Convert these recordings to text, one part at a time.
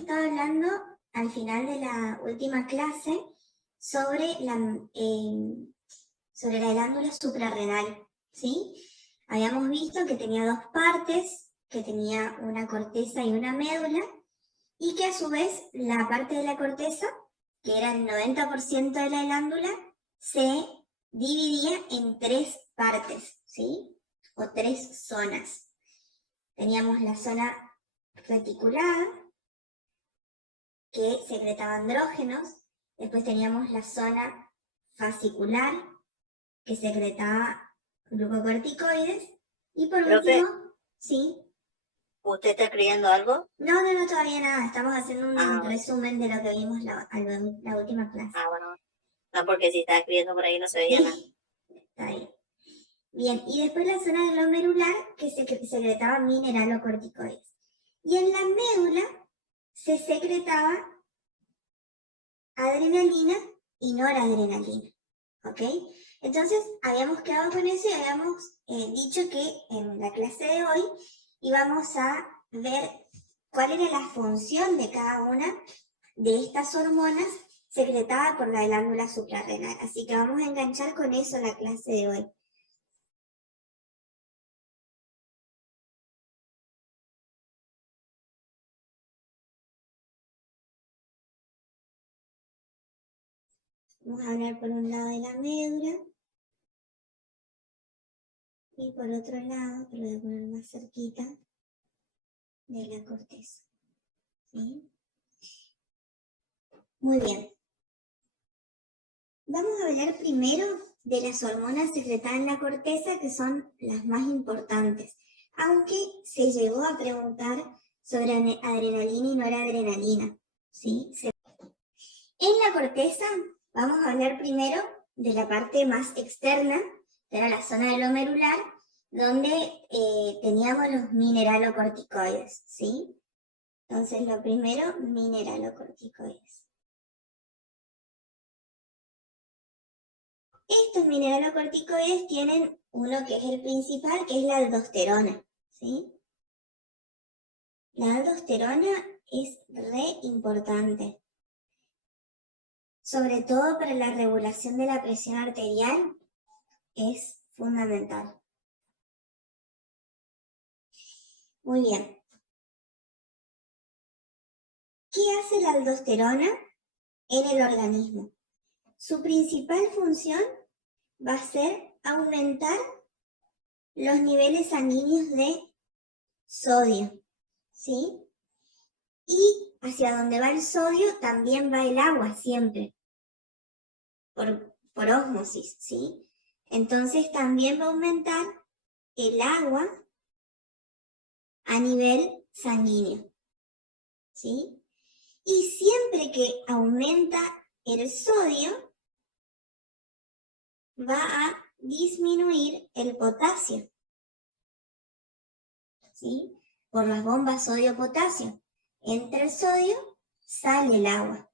estado hablando al final de la última clase sobre sobre la glándula suprarrenal, ¿sí? Habíamos visto que tenía dos partes, que tenía una corteza y una médula, y que a su vez la parte de la corteza, que era el 90% de la glándula, se dividía en tres partes, ¿sí? O tres zonas. Teníamos la zona reticulada, que secretaba andrógenos. Después teníamos la zona fascicular, que secretaba glucocorticoides. Y por Profe, último, ¿sí? ¿usted está escribiendo algo? No, todavía nada. Estamos haciendo un resumen de lo que vimos la última clase. Bueno. No, porque si está escribiendo por ahí no se veía nada. Está bien. Bien, y después la zona glomerular, que secretaba mineralocorticoides. Y en la médula se secretaba adrenalina y noradrenalina, ¿ok? Entonces, habíamos quedado con eso y habíamos dicho que en la clase de hoy íbamos a ver cuál era la función de cada una de estas hormonas secretadas por la glándula suprarrenal. Así que vamos a enganchar con eso en la clase de hoy. Vamos a hablar por un lado de la médula y por otro lado, que lo voy a poner más cerquita, de la corteza. ¿Sí? Muy bien. Vamos a hablar primero de las hormonas secretadas en la corteza, que son las más importantes, aunque se llegó a preguntar sobre adrenalina y noradrenalina, ¿sí? En la corteza vamos a hablar primero de la parte más externa, que era la zona glomerular, donde teníamos los mineralocorticoides, ¿sí? Entonces lo primero, mineralocorticoides. Estos mineralocorticoides tienen uno que es el principal, que es la aldosterona, ¿sí? La aldosterona es re importante, sobre todo para la regulación de la presión arterial, es fundamental. Muy bien. ¿Qué hace la aldosterona en el organismo? Su principal función va a ser aumentar los niveles sanguíneos de sodio, ¿sí? Y hacia donde va el sodio también va el agua siempre, por ósmosis, ¿sí? Entonces también va a aumentar el agua a nivel sanguíneo, ¿sí? Y siempre que aumenta el sodio, va a disminuir el potasio, ¿sí? Por las bombas sodio-potasio. Entra el sodio, sale el agua.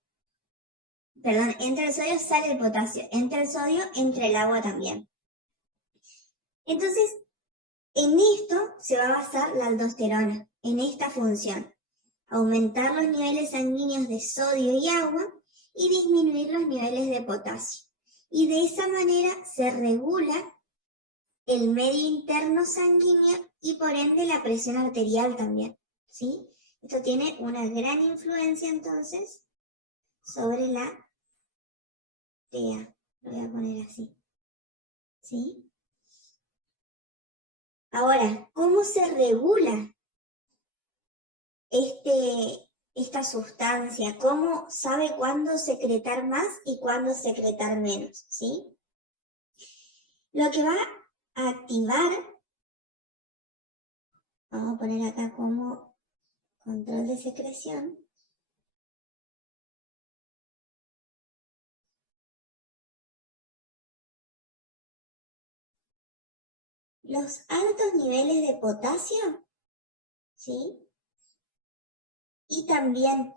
Perdón, entra el sodio, sale el potasio. Entra el sodio, entra el agua también. Entonces, en esto se va a basar la aldosterona, en esta función. Aumentar los niveles sanguíneos de sodio y agua y disminuir los niveles de potasio. Y de esa manera se regula el medio interno sanguíneo y por ende la presión arterial también, ¿sí? Esto tiene una gran influencia entonces sobre la TEA, lo voy a poner así, ¿sí? Ahora, ¿cómo se regula esta sustancia? ¿Cómo sabe cuándo secretar más y cuándo secretar menos, ¿sí? Lo que va a activar, vamos a poner acá como control de secreción, los altos niveles de potasio, ¿sí? Y también,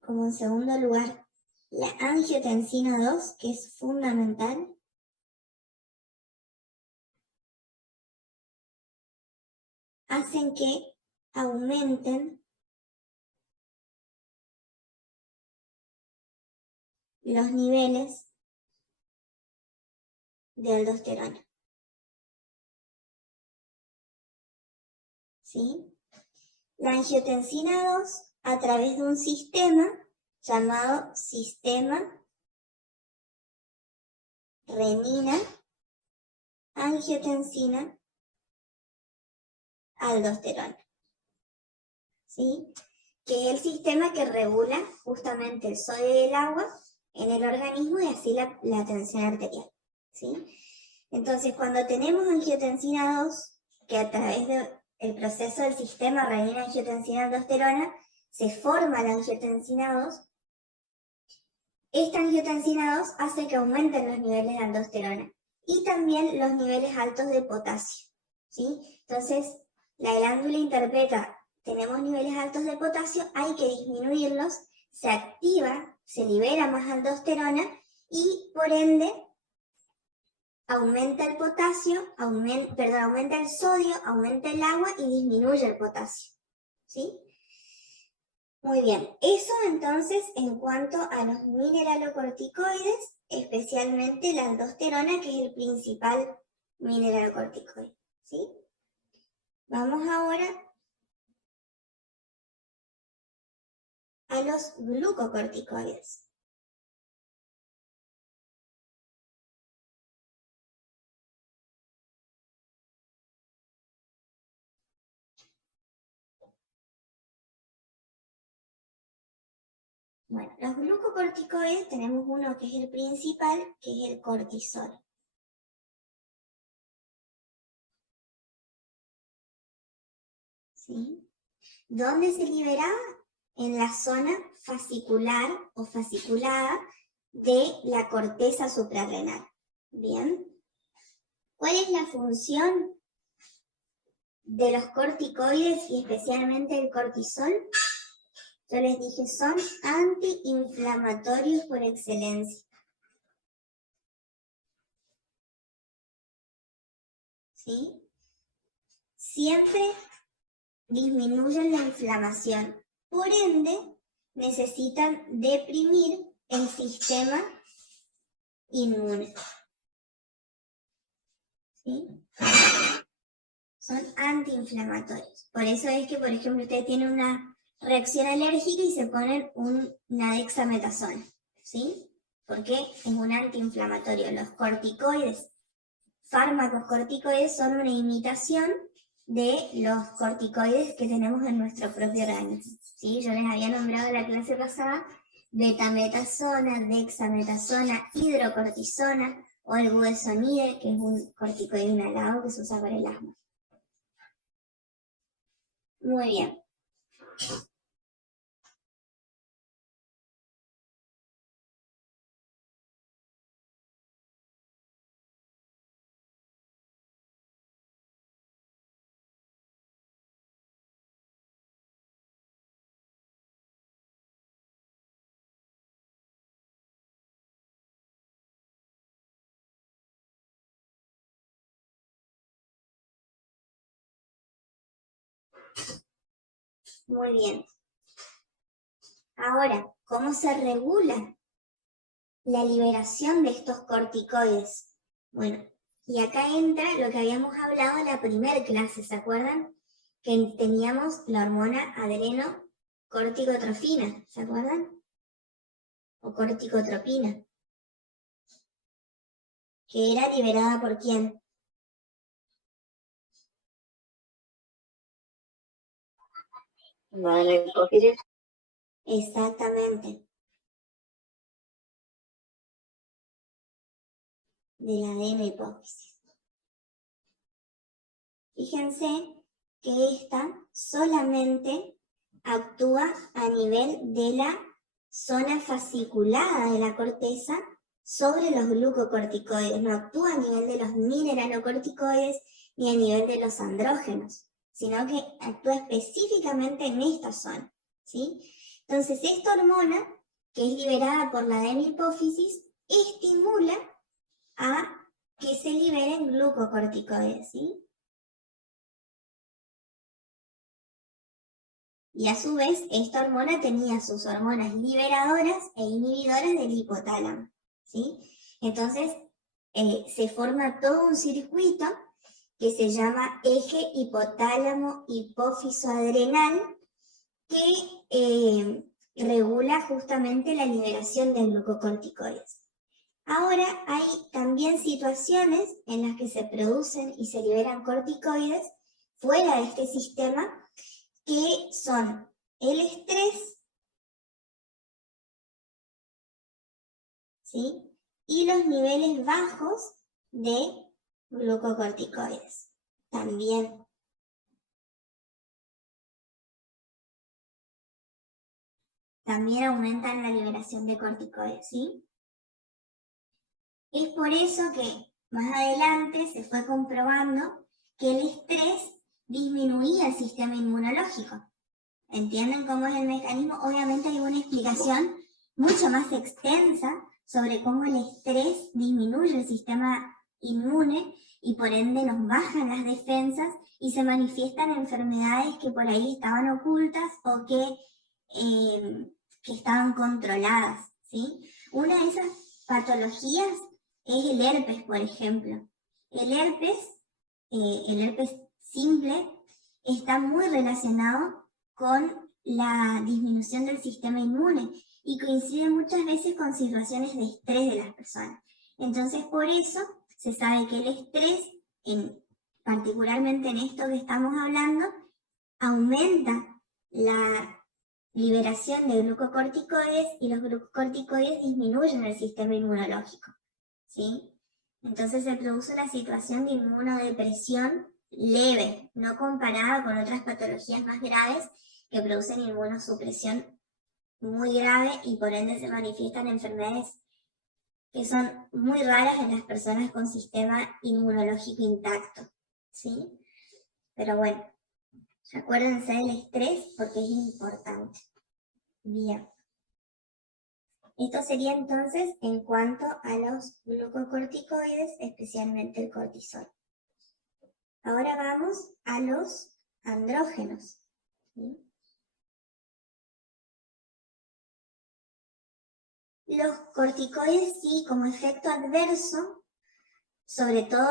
como en segundo lugar, la angiotensina 2, que es fundamental, hacen que aumenten los niveles de aldosterona. ¿Sí? La angiotensina 2, a través de un sistema llamado sistema renina-angiotensina aldosterona. ¿Sí? Que es el sistema que regula justamente el sodio y el agua en el organismo y así la tensión arterial. ¿Sí? Entonces, cuando tenemos angiotensina 2, que a través del proceso del sistema renina-angiotensina-aldosterona se forma la angiotensina 2, esta angiotensina 2 hace que aumenten los niveles de aldosterona y también los niveles altos de potasio. ¿Sí? Entonces, la glándula interpreta, tenemos niveles altos de potasio, hay que disminuirlos, se activa, se libera más aldosterona y por ende aumenta el potasio, aumenta el sodio, aumenta el agua y disminuye el potasio. ¿Sí? Muy bien, eso entonces en cuanto a los mineralocorticoides, especialmente la aldosterona, que es el principal mineralocorticoide. ¿Sí? Vamos ahora a los glucocorticoides. Bueno, los glucocorticoides tenemos uno que es el principal, que es el cortisol. ¿Sí? ¿Dónde se liberaba? En la zona fascicular o fasciculada de la corteza suprarrenal. Bien. ¿Cuál es la función de los corticoides y especialmente el cortisol? Yo les dije, son antiinflamatorios por excelencia. ¿Sí? Siempre disminuyen la inflamación. Por ende, necesitan deprimir el sistema inmune. ¿Sí? Son antiinflamatorios. Por eso es que, por ejemplo, ustedes tienen una reacción alérgica y se ponen una dexametasona. ¿Sí? Porque es un antiinflamatorio. Los corticoides, fármacos corticoides, son una imitación de los corticoides que tenemos en nuestro propio organismo. ¿Sí? Yo les había nombrado en la clase pasada betametasona, dexametasona, hidrocortisona o el budesonide, que es un corticoide inhalado que se usa para el asma. Muy bien. Muy bien. Ahora, ¿cómo se regula la liberación de estos corticoides? Bueno, y acá entra lo que habíamos hablado en la primera clase, ¿se acuerdan? Que teníamos la hormona adrenocorticotrofina, ¿se acuerdan? O corticotropina, que era liberada ¿por quién? ¿No en la hipófisis? Exactamente, de la adenohipófisis. Fíjense que esta solamente actúa a nivel de la zona fasciculada de la corteza sobre los glucocorticoides, no actúa a nivel de los mineralocorticoides ni a nivel de los andrógenos, sino que actúa específicamente en esta zona, ¿sí? Entonces, esta hormona, que es liberada por la adenohipófisis, estimula a que se liberen glucocorticoides, ¿sí? Y a su vez, esta hormona tenía sus hormonas liberadoras e inhibidoras del hipotálamo, ¿sí? Entonces, se forma todo un circuito que se llama eje hipotálamo-hipófiso-adrenal, que regula justamente la liberación de glucocorticoides. Ahora hay también situaciones en las que se producen y se liberan corticoides fuera de este sistema, que son el estrés, ¿sí? Y los niveles bajos de glucocorticoides. También aumentan la liberación de corticoides, ¿sí? Es por eso que más adelante se fue comprobando que el estrés disminuía el sistema inmunológico. ¿Entienden cómo es el mecanismo? Obviamente hay una explicación mucho más extensa sobre cómo el estrés disminuye el sistema inmune y por ende nos bajan las defensas y se manifiestan enfermedades que por ahí estaban ocultas o que estaban controladas, ¿sí? Una de esas patologías es el herpes, por ejemplo. El herpes simple, está muy relacionado con la disminución del sistema inmune y coincide muchas veces con situaciones de estrés de las personas. Entonces, por eso se sabe que el estrés, particularmente en esto que estamos hablando, aumenta la liberación de glucocorticoides y los glucocorticoides disminuyen el sistema inmunológico, ¿sí? Entonces se produce una situación de inmunodepresión leve, no comparada con otras patologías más graves que producen inmunosupresión muy grave y por ende se manifiestan enfermedades que son muy raras en las personas con sistema inmunológico intacto, ¿sí? Pero bueno, acuérdense del estrés porque es importante. Bien. Esto sería entonces en cuanto a los glucocorticoides, especialmente el cortisol. Ahora vamos a los andrógenos, ¿sí? Los corticoides sí, como efecto adverso, sobre todo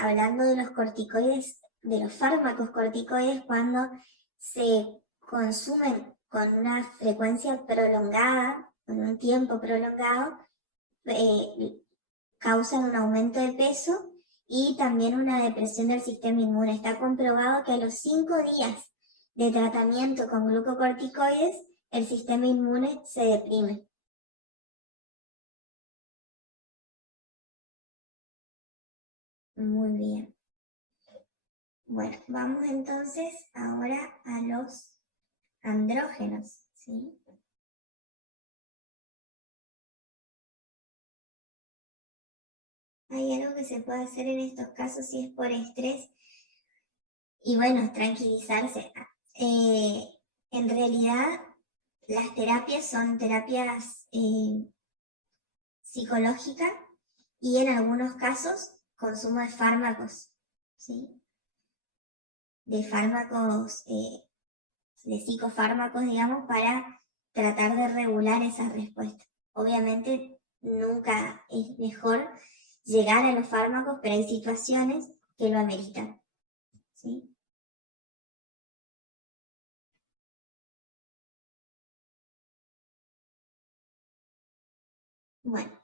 hablando de los corticoides, de los fármacos corticoides, cuando se consumen con una frecuencia prolongada, con un tiempo prolongado, causan un aumento de peso y también una depresión del sistema inmune. Está comprobado que a los 5 días de tratamiento con glucocorticoides, el sistema inmune se deprime. Muy bien. Bueno, vamos entonces ahora a los andrógenos, ¿sí? Hay algo que se puede hacer en estos casos si es por estrés. Y bueno, tranquilizarse. En realidad, las terapias son terapias psicológicas y en algunos casos consumo de fármacos, ¿sí? De fármacos, de psicofármacos, digamos, para tratar de regular esa respuesta. Obviamente nunca es mejor llegar a los fármacos, pero hay situaciones que lo ameritan, ¿sí? Bueno,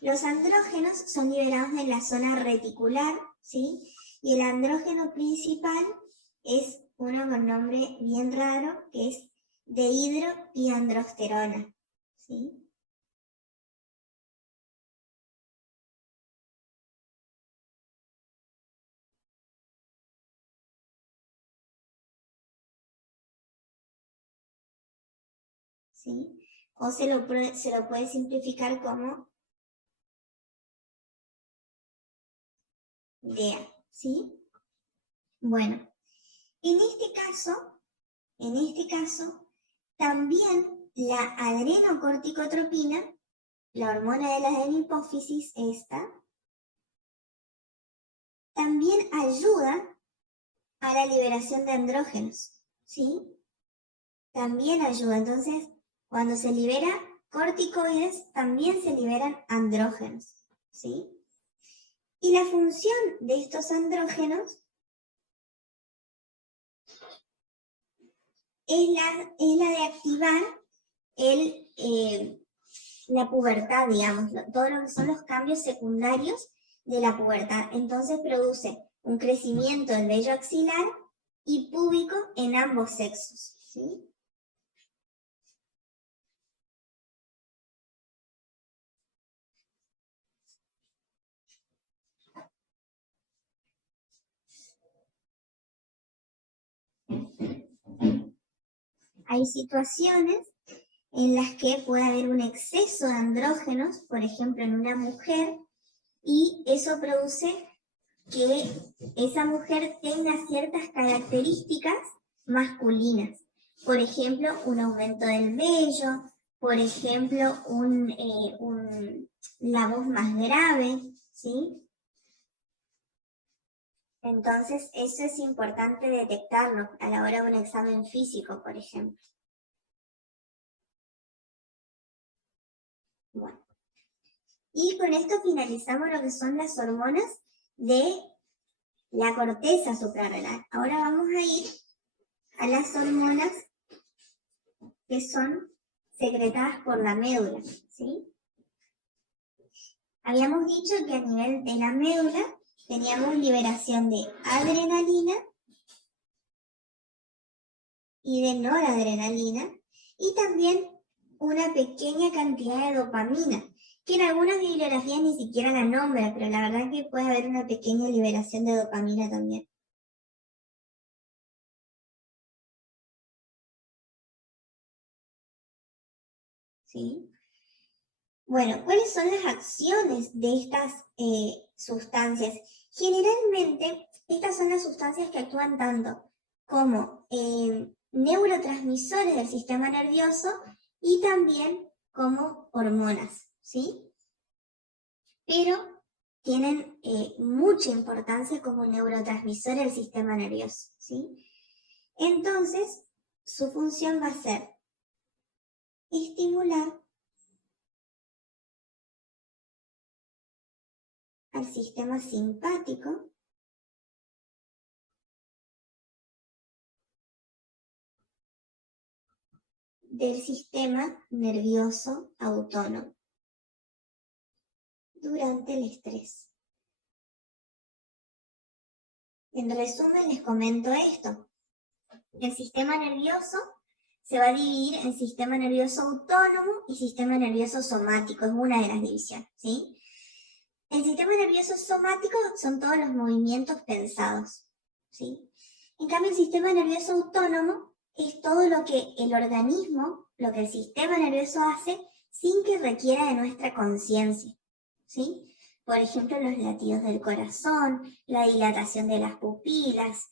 los andrógenos son liberados en la zona reticular, ¿sí? Y el andrógeno principal es uno con nombre bien raro, que es dehidropiandrosterona, ¿sí? ¿Sí? O se lo puede simplificar como DEA, ¿sí? Bueno, en este caso, también la adrenocorticotropina, la hormona de la adenohipófisis, también ayuda a la liberación de andrógenos, ¿sí? también ayuda. Entonces, cuando se libera corticoides, también se liberan andrógenos, ¿sí? Y la función de estos andrógenos es la de activar la pubertad, digamos, todo lo que son los cambios secundarios de la pubertad. Entonces produce un crecimiento del vello axilar y púbico en ambos sexos, ¿sí? Hay situaciones en las que puede haber un exceso de andrógenos, por ejemplo en una mujer, y eso produce que esa mujer tenga ciertas características masculinas. Por ejemplo, un aumento del vello, por ejemplo, la voz más grave, ¿sí? Entonces, eso es importante detectarlo a la hora de un examen físico, por ejemplo. Bueno. Y con esto finalizamos lo que son las hormonas de la corteza suprarrenal. Ahora vamos a ir a las hormonas que son secretadas por la médula, ¿sí? Habíamos dicho que a nivel de la médula teníamos liberación de adrenalina y de noradrenalina y también una pequeña cantidad de dopamina, que en algunas bibliografías ni siquiera la nombra, pero la verdad que puede haber una pequeña liberación de dopamina también. ¿Sí? Bueno, ¿cuáles son las acciones de estas sustancias? Generalmente, estas son las sustancias que actúan tanto como neurotransmisores del sistema nervioso y también como hormonas, ¿sí? Pero tienen mucha importancia como neurotransmisores del sistema nervioso, ¿sí? Entonces, su función va a ser estimular al sistema simpático del sistema nervioso autónomo durante el estrés. En resumen, les comento esto. El sistema nervioso se va a dividir en sistema nervioso autónomo y sistema nervioso somático, es una de las divisiones, ¿sí? El sistema nervioso somático son todos los movimientos pensados, ¿sí? En cambio, el sistema nervioso autónomo es todo lo que el organismo, lo que el sistema nervioso hace sin que requiera de nuestra conciencia, ¿sí? Por ejemplo, los latidos del corazón, la dilatación de las pupilas,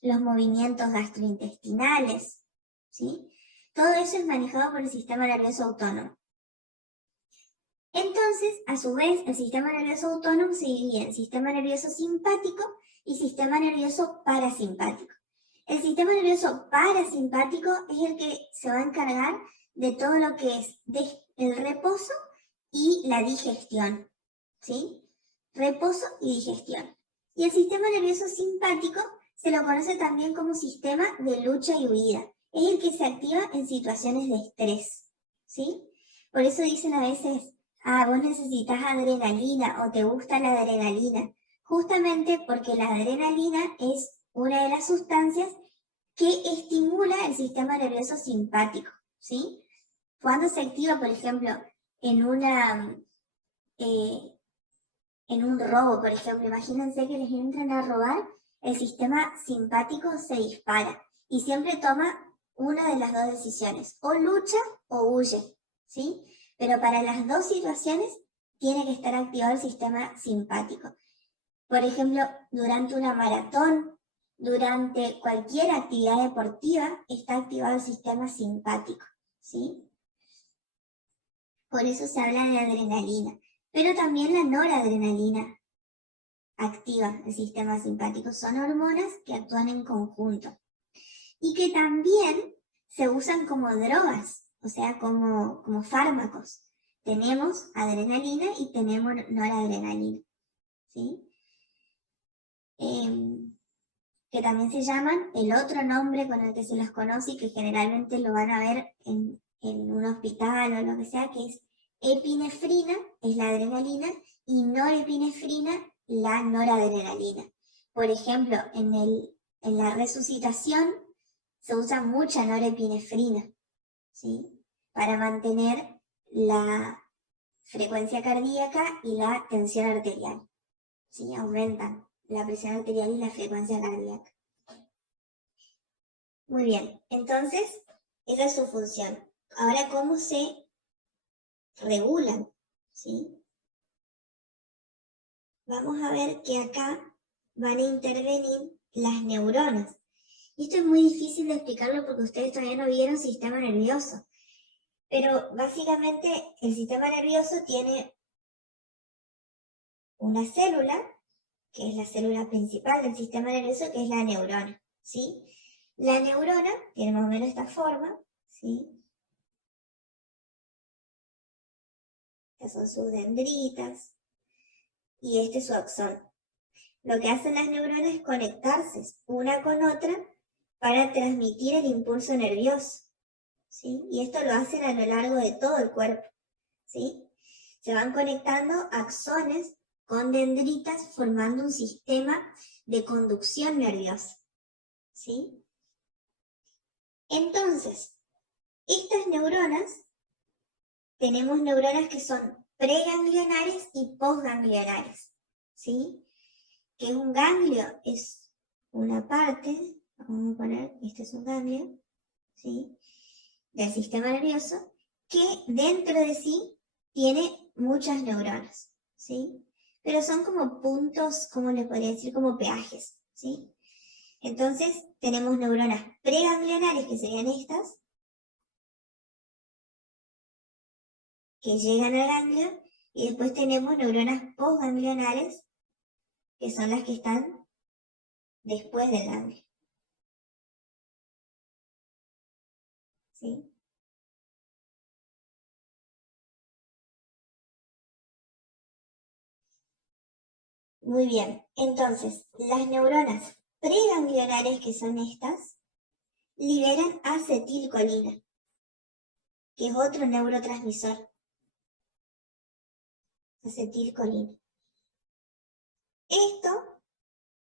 los movimientos gastrointestinales, ¿sí? Todo eso es manejado por el sistema nervioso autónomo. Entonces, a su vez, el sistema nervioso autónomo se divide en sistema nervioso simpático y sistema nervioso parasimpático. El sistema nervioso parasimpático es el que se va a encargar de todo lo que es el reposo y la digestión, ¿sí? Reposo y digestión. Y el sistema nervioso simpático se lo conoce también como sistema de lucha y huida. Es el que se activa en situaciones de estrés, ¿sí? Por eso dicen a veces, vos necesitas adrenalina o te gusta la adrenalina. Justamente porque la adrenalina es una de las sustancias que estimula el sistema nervioso simpático, ¿sí? Cuando se activa, por ejemplo, en un robo, por ejemplo, imagínense que les entran a robar, el sistema simpático se dispara y siempre toma una de las dos decisiones, o lucha o huye, ¿sí? Pero para las dos situaciones tiene que estar activado el sistema simpático. Por ejemplo, durante una maratón, durante cualquier actividad deportiva, está activado el sistema simpático, ¿sí? Por eso se habla de adrenalina. Pero también la noradrenalina activa el sistema simpático. Son hormonas que actúan en conjunto. y que también se usan como drogas, o sea, como fármacos. Tenemos adrenalina y tenemos noradrenalina, ¿sí? Que también se llaman, el otro nombre con el que se los conoce y que generalmente lo van a ver en un hospital o lo que sea, que es epinefrina, es la adrenalina, y norepinefrina, la noradrenalina. Por ejemplo, en la resucitación se usa mucha norepinefrina, ¿sí? Para mantener la frecuencia cardíaca y la tensión arterial, ¿sí? Aumentan la presión arterial y la frecuencia cardíaca. Muy bien, entonces esa es su función. Ahora, ¿cómo se regulan? ¿Sí? Vamos a ver que acá van a intervenir las neuronas. Y esto es muy difícil de explicarlo porque ustedes todavía no vieron sistema nervioso. Pero básicamente el sistema nervioso tiene una célula, que es la célula principal del sistema nervioso, que es la neurona, ¿sí? La neurona tiene más o menos esta forma, ¿sí? Estas son sus dendritas y este es su axón. Lo que hacen las neuronas es conectarse una con otra para transmitir el impulso nervioso, ¿sí? Y esto lo hacen a lo largo de todo el cuerpo, ¿sí? Se van conectando axones con dendritas formando un sistema de conducción nerviosa, ¿sí? Entonces, estas neuronas, tenemos neuronas que son preganglionares y postganglionares, ¿sí? Que un ganglio es una parte, vamos a poner, este es un ganglio, ¿sí? Del sistema nervioso, que dentro de sí tiene muchas neuronas, ¿sí? Pero son como puntos, ¿cómo les podría decir? Como peajes, ¿sí? Entonces, tenemos neuronas preganglionares, que serían estas, que llegan al ganglio, y después tenemos neuronas postganglionares, que son las que están después del ganglio, ¿sí? Muy bien, entonces, las neuronas preganglionares, que son estas, liberan acetilcolina, que es otro neurotransmisor, acetilcolina. Esto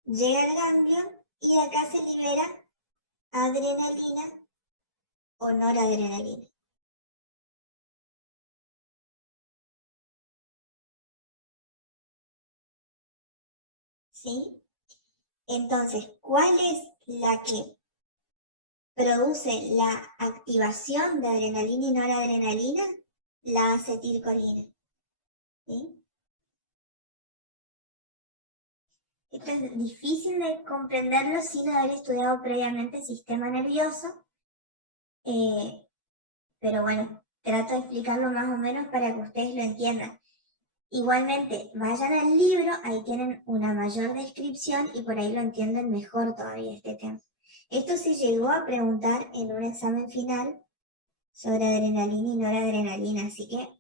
llega al ganglio y de acá se libera adrenalina o noradrenalina. ¿Sí? Entonces, ¿cuál es la que produce la activación de adrenalina y noradrenalina? La acetilcolina, ¿sí? Esto es difícil de comprenderlo sin haber estudiado previamente el sistema nervioso, pero bueno, trato de explicarlo más o menos para que ustedes lo entiendan. Igualmente, vayan al libro, ahí tienen una mayor descripción y por ahí lo entienden mejor todavía este tema. Esto se llegó a preguntar en un examen final sobre adrenalina y noradrenalina, así que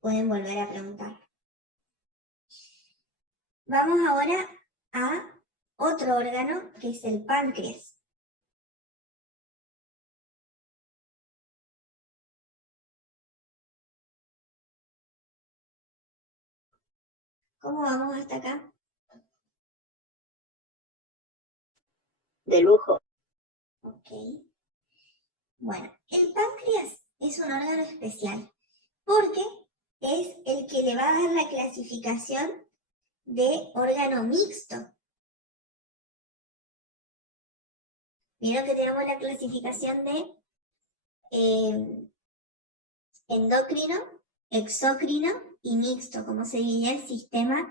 pueden volver a preguntar. Vamos ahora a otro órgano que es el páncreas. ¿Cómo vamos hasta acá? De lujo. Ok. Bueno, el páncreas es un órgano especial porque es el que le va a dar la clasificación de órgano mixto. Vieron que tenemos la clasificación de endocrino, exócrino y mixto, como se diría el sistema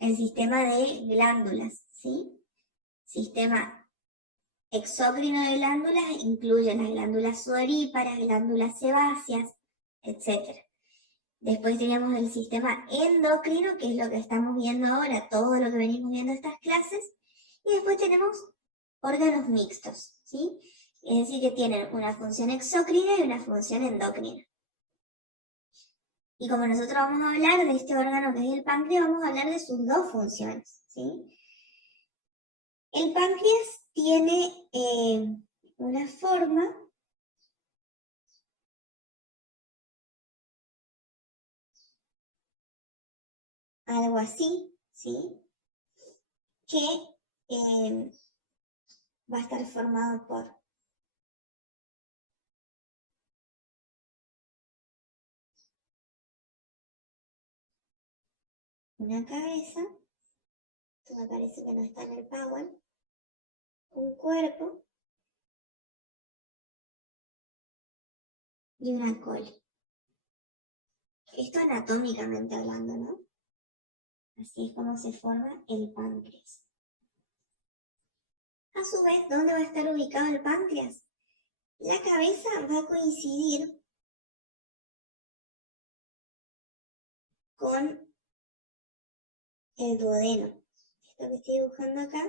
de glándulas, ¿sí? Sistema exócrino de glándulas incluye las glándulas sudoríparas, glándulas sebáceas, etc. Después teníamos el sistema endocrino, que es lo que estamos viendo ahora, todo lo que venimos viendo en estas clases. Y después tenemos órganos mixtos, ¿sí? Es decir, que tienen una función exócrina y una función endocrina. Y como nosotros vamos a hablar de este órgano que es el páncreas, vamos a hablar de sus dos funciones, ¿sí? El páncreas tiene una forma algo así, ¿sí? Que va a estar formado por una cabeza, esto me parece que no está en el Power, un cuerpo y una cola. Esto anatómicamente hablando, ¿no? Así es como se forma el páncreas. A su vez, ¿dónde va a estar ubicado el páncreas? La cabeza va a coincidir con el duodeno. Esto que estoy dibujando acá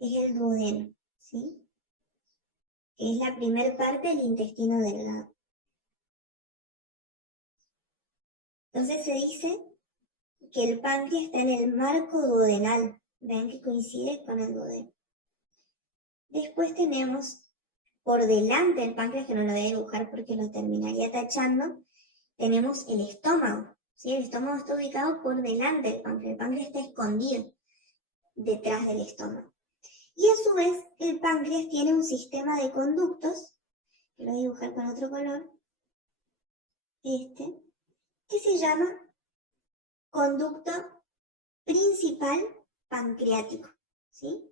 es el duodeno, ¿sí? Que es la primera parte del intestino delgado. Entonces se dice que el páncreas está en el marco duodenal. Ven que coincide con el duodeno. Después tenemos por delante del páncreas, que no lo voy a dibujar porque lo terminaría tachando, tenemos el estómago. ¿Sí? El estómago está ubicado por delante del páncreas. El páncreas está escondido detrás del estómago. Y a su vez, el páncreas tiene un sistema de conductos, que lo voy a dibujar con otro color, que se llama conducto principal pancreático, ¿sí?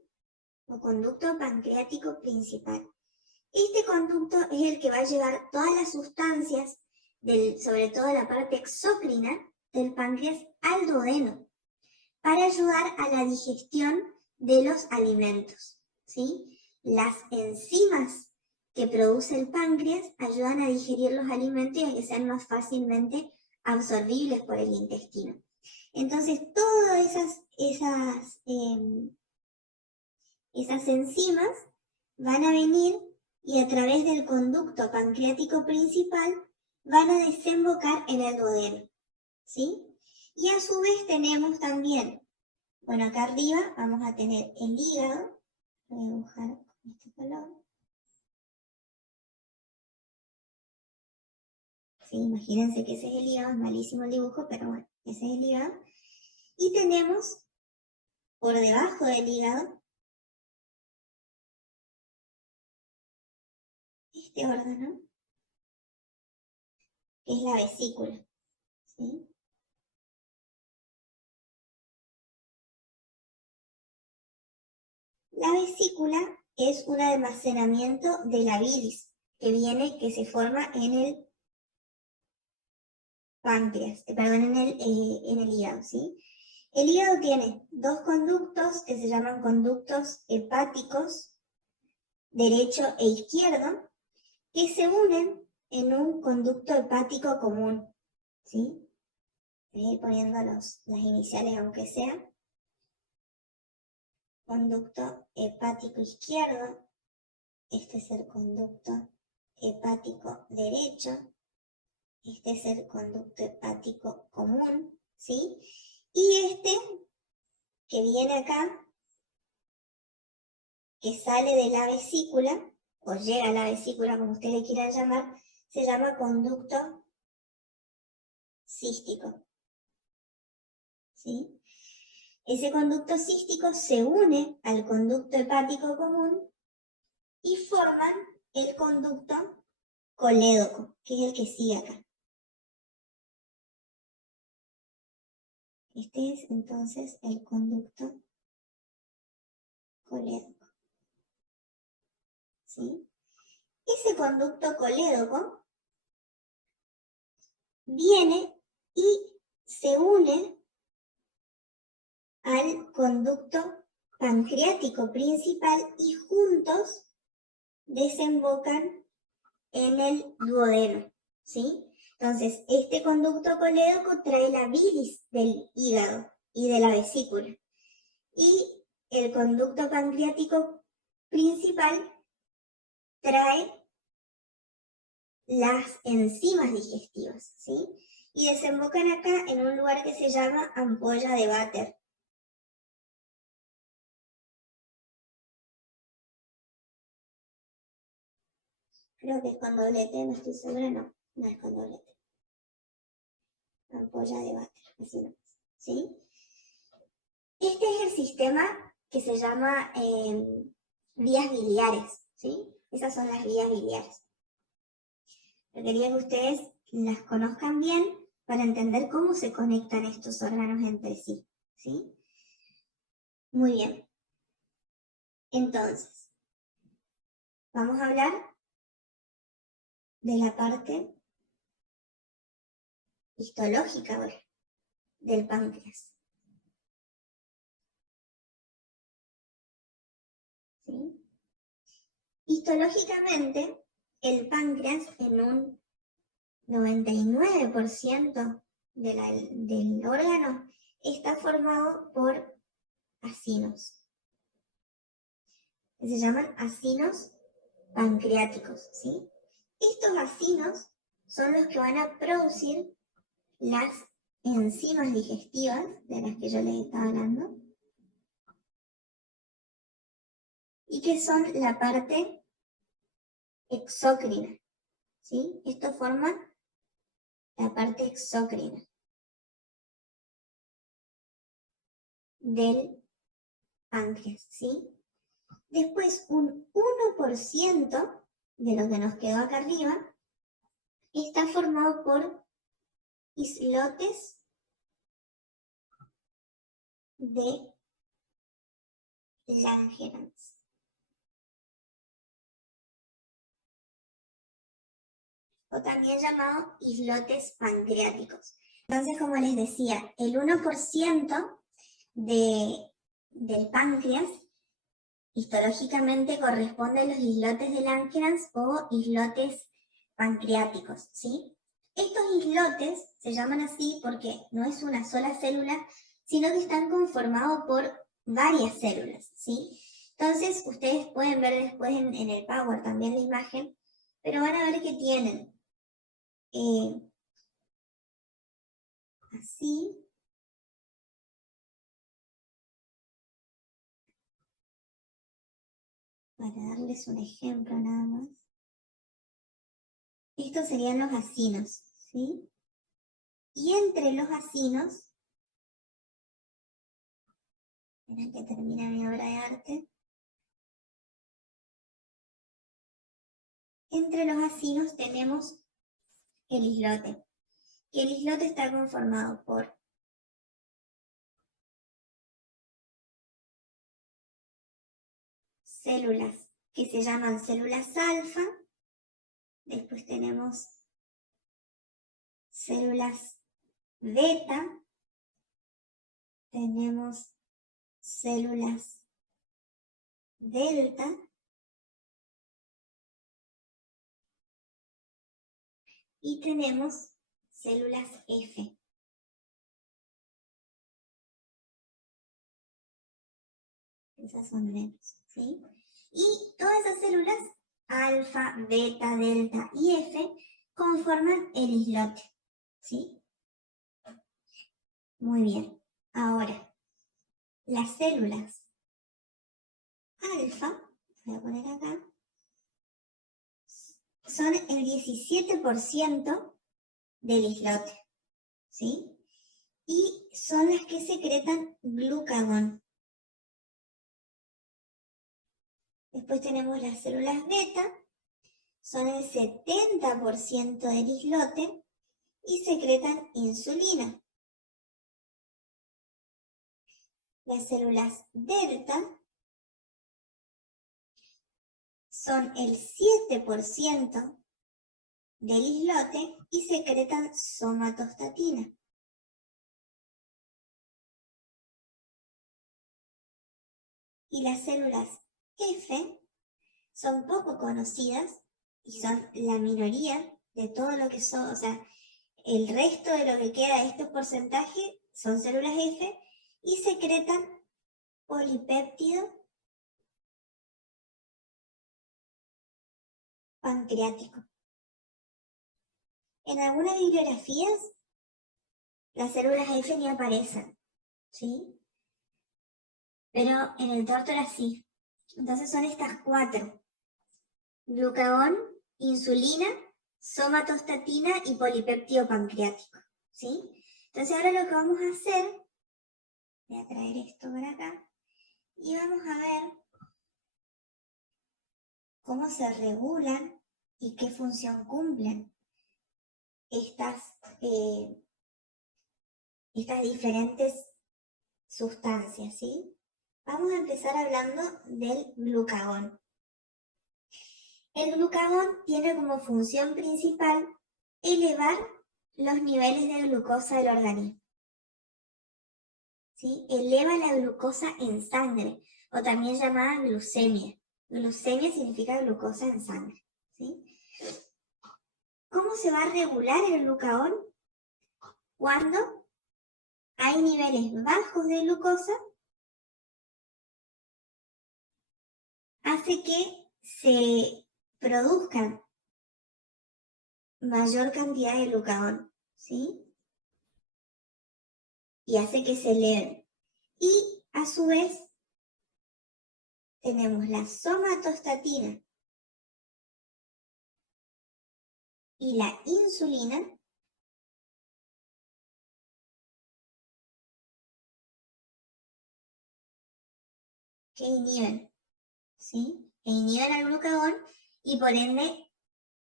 O conducto pancreático principal. Este conducto es el que va a llevar todas las sustancias, sobre todo la parte exócrina del páncreas, al duodeno, para ayudar a la digestión de los alimentos, ¿sí? Las enzimas que produce el páncreas ayudan a digerir los alimentos y a que sean más fácilmente absorbibles por el intestino. Entonces, todas esas enzimas van a venir y a través del conducto pancreático principal van a desembocar en el duodeno, ¿sí? Y a su vez tenemos también, bueno, acá arriba vamos a tener el hígado, voy a dibujar con este color. Sí, imagínense que ese es el hígado, es malísimo el dibujo, pero bueno, ese es el hígado. Y tenemos por debajo del hígado este órgano, que es la vesícula, ¿sí? La vesícula es un almacenamiento de la bilis que se forma en el páncreas, perdón, en el hígado, ¿sí? El hígado tiene dos conductos que se llaman conductos hepáticos, derecho e izquierdo, que se unen en un conducto hepático común, ¿sí? Voy a ir poniendo las iniciales aunque sea. Conducto hepático izquierdo, este es el conducto hepático derecho, este es el conducto hepático común, ¿sí? Y este que viene acá, que sale de la vesícula, o llega a la vesícula, como ustedes le quieran llamar, se llama conducto cístico, ¿sí? Ese conducto cístico se une al conducto hepático común y forman el conducto colédoco, que es el que sigue acá. Este es entonces el conducto colédoco, ¿sí? Ese conducto colédoco viene y se une al conducto pancreático principal y juntos desembocan en el duodeno, ¿sí? Entonces, este conducto colédoco trae la bilis del hígado y de la vesícula. Y el conducto pancreático principal trae las enzimas digestivas, ¿sí? Y desembocan acá en un lugar que se llama ampolla de Vater. Creo que es con doblete, no estoy segura, no es con doblete. Ampolla de Vater, así nomás, ¿sí? Este es el sistema que se llama vías biliares, ¿sí? Esas son las vías biliares. Yo quería que ustedes las conozcan bien para entender cómo se conectan estos órganos entre sí, ¿sí? Muy bien. Entonces, vamos a hablar de la parte histológica ahora, del páncreas. ¿Sí? Histológicamente, el páncreas en un 99% del órgano está formado por acinos, que se llaman acinos pancreáticos, ¿sí? Estos acinos son los que van a producir las enzimas digestivas de las que yo les estaba hablando y que son la parte exócrina, ¿sí? Esto forma la parte exócrina del páncreas, ¿sí? Después, un 1% de lo que nos quedó acá arriba está formado por islotes de Langerhans. O también llamado islotes pancreáticos. Entonces, como les decía, el 1% del páncreas histológicamente corresponde a los islotes de Langerhans o islotes pancreáticos, ¿sí? Estos islotes se llaman así porque no es una sola célula, sino que están conformados por varias células, ¿sí? Entonces, ustedes pueden ver después en el Power también la imagen, pero van a ver que tienen así, para darles un ejemplo nada más. Estos serían los acinos, ¿sí? Y entre los acinos, esperen que termine mi obra de arte. Entre los acinos tenemos el islote. Y el islote está conformado por células que se llaman células alfa. Después tenemos células beta. Tenemos células delta. Y tenemos células F. Esas son menos, ¿sí? Y todas esas células, alfa, beta, delta y F, conforman el islote, ¿sí? Muy bien. Ahora, las células alfa, voy a poner acá, son el 17% del islote, ¿sí? Y son las que secretan glucagón. Después tenemos las células beta, son el 70% del islote y secretan insulina. Las células delta son el 7% del islote y secretan somatostatina. Y las células F son poco conocidas y son la minoría de todo lo que son, o sea, el resto de lo que queda de estos porcentajes son células F y secretan polipéptido pancreático. En algunas bibliografías, las células F ni aparecen, ¿sí? Pero en el tórtora sí. Entonces son estas 4. Glucagón, insulina, somatostatina y polipéptido pancreático, ¿sí? Entonces ahora lo que vamos a hacer, voy a traer esto por acá, y vamos a ver cómo se regulan y qué función cumplen estas diferentes sustancias, ¿sí? Vamos a empezar hablando del glucagón. El glucagón tiene como función principal elevar los niveles de glucosa del organismo, ¿sí? Eleva la glucosa en sangre, o también llamada glucemia. Glucemia significa glucosa en sangre, ¿sí? ¿Cómo se va a regular el glucagón? Cuando hay niveles bajos de glucosa, hace que se produzcan mayor cantidad de glucagón, ¿sí? Y hace que se eleven. Y a su vez tenemos la somatostatina y la insulina que inhiben, ¿sí? Que inhiben al glucagón y por ende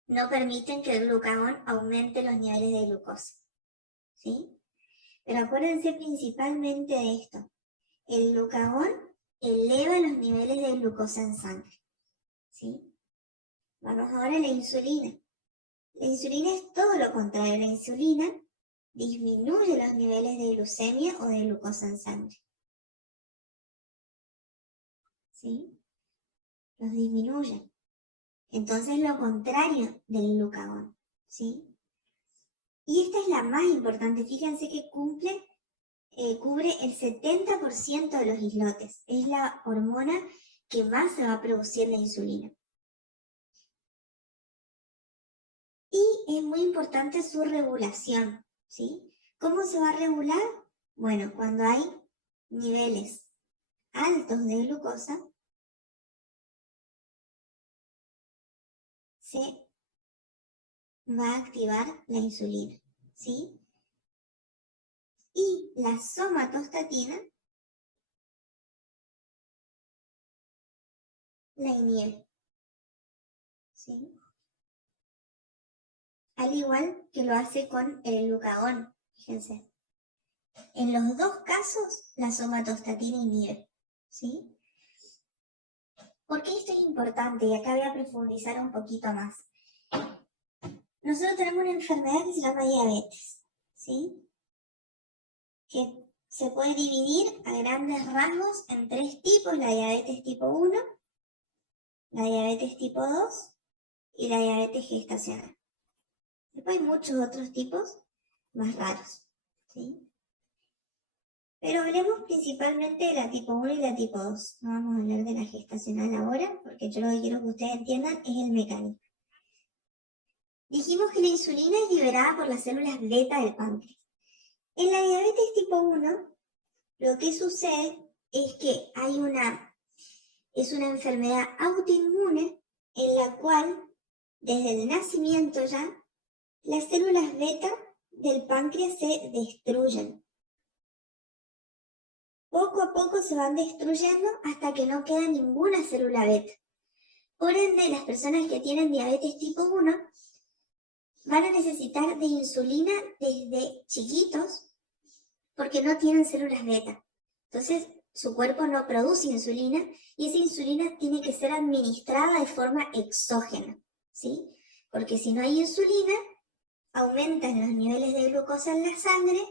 no permiten que el glucagón aumente los niveles de glucosa, ¿sí? Pero acuérdense principalmente de esto. El glucagón eleva los niveles de glucosa en sangre, ¿sí? Vamos ahora a la insulina. La insulina es todo lo contrario. La insulina disminuye los niveles de glucemia o de glucosa en sangre, ¿sí? Los disminuye. Entonces lo contrario del glucagón, ¿sí? Y esta es la más importante. Fíjense que cubre el 70% de los islotes. Es la hormona que más se va a producir la insulina. Y es muy importante su regulación, ¿sí? ¿Cómo se va a regular? Bueno, cuando hay niveles altos de glucosa, se va a activar la insulina, ¿sí? Y la somatostatina la inhibe, ¿sí? Al igual que lo hace con el glucagón, fíjense. En los dos casos, la somatostatina inhibe, ¿sí? ¿Por qué esto es importante? Y acá voy a profundizar un poquito más. Nosotros tenemos una enfermedad que se llama diabetes, ¿sí? Que se puede dividir a grandes rasgos en 3 tipos: la diabetes tipo 1, la diabetes tipo 2 y la diabetes gestacional. Después hay muchos otros tipos más raros, ¿sí? Pero hablemos principalmente de la tipo 1 y la tipo 2. No vamos a hablar de la gestacional ahora, porque yo lo que quiero que ustedes entiendan es el mecanismo. Dijimos que la insulina es liberada por las células beta del páncreas. En la diabetes tipo 1, lo que sucede es que es una enfermedad autoinmune en la cual, desde el nacimiento ya, las células beta del páncreas se destruyen. Poco a poco se van destruyendo hasta que no queda ninguna célula beta. Por ende, las personas que tienen diabetes tipo 1 van a necesitar de insulina desde chiquitos porque no tienen células beta. Entonces, su cuerpo no produce insulina y esa insulina tiene que ser administrada de forma exógena, ¿sí? Porque si no hay insulina, aumentan los niveles de glucosa en la sangre